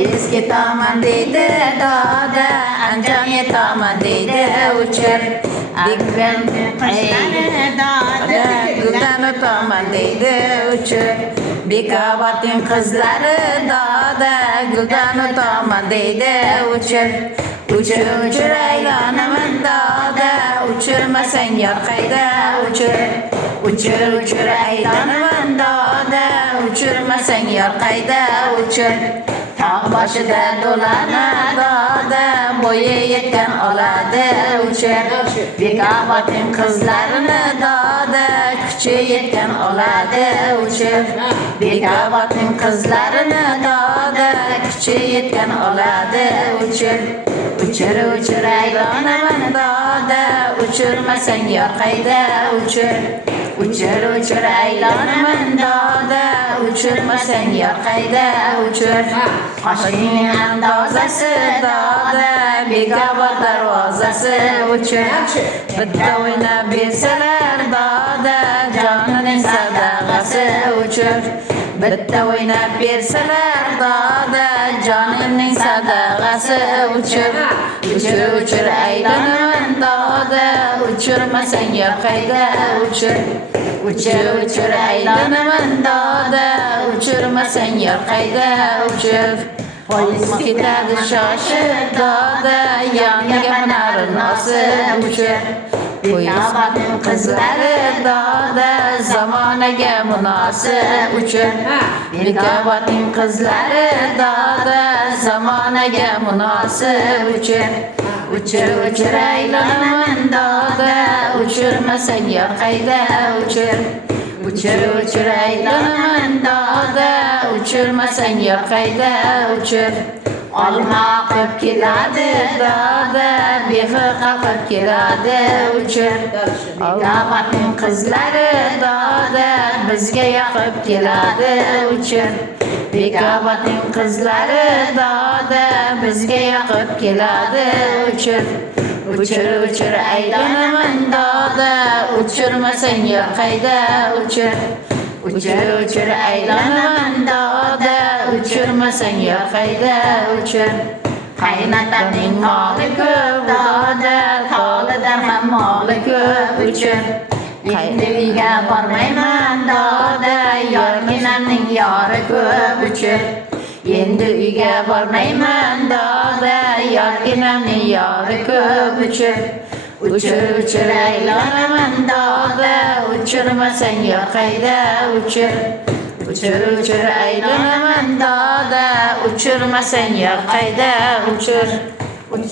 poyezd ketaman deydi doda, Andijon yetaman deydi uchir. Guldan o'taman deydi uchir. Bekobodning qizlari doda, Guldan o'taman deydi uchir. Uchir uchir aylanaman doda, uchirmasang yor qayda uchir. Uchir uchir aylanaman doda, uchirmasang yor qayda uchir. Tog' boshida do'lana doda, bo'yi yetgan oladi uchir. Bekobodning qizlarini doda, kuchi yetgan oladi uchir. Bekobodning qizlarini doda, kuchi yetgan oladi uchir. Uchir uchir aylanaman doda, uchirmasang yor qayda uchir. Uchir uchir aylanaman doda, uchirmasang yor qayda uchir. Qoshingning andozasi doda, Bekobod darvozasi uchir. Bitta o'ynab bersalar doda, jonining sadag'asi uchir. Bitta o'ynab bersalar doda, jonining sadag'asi uchir. Uchir uchir aylanaman doda, uchirmasang yor qayda uchir. Uchir uchir aylanaman doda, uchirmasang yor qayda uchir. Poyezd ketadi shoshib doda, yoniga minar nosi uchir. Bekobodning qizlari doda, zamonaga munosib uchir. Bekobodning qizlari doda, zamonaga munosib uchir. Uchir uchir aylanaman doda, uchirmasang yor qayda uchir. Uchir uchir aylanaman doda, uchirmasang yor qayda uchir. Olma oqib keladi doda, behi qaqib keladi uchir. Bekobodning qizlari doda, bizga yoqib keladi uchir. Bekobodning qizlari doda, bizga yoqib keladi uchir. Uchir uchir aylanaman doda, uchirmasang yor qayda uchir. Uchir uchir aylanaman doda, uchirmasang yor qayda uchir. Qaynotamning moli ko'p doda, tolidan ham moli ko'p uchir. Endi uyga bormayman doda, yorginamning yori ko'p uchir. Endi uyga bormayman doda, yorginamning yori ko'p uchir. Uchir uchir aylanaman doda, uchirmasang yor qayda uchir. Uchir uchir aylanaman doda, uchirmasang yor qayda uchir.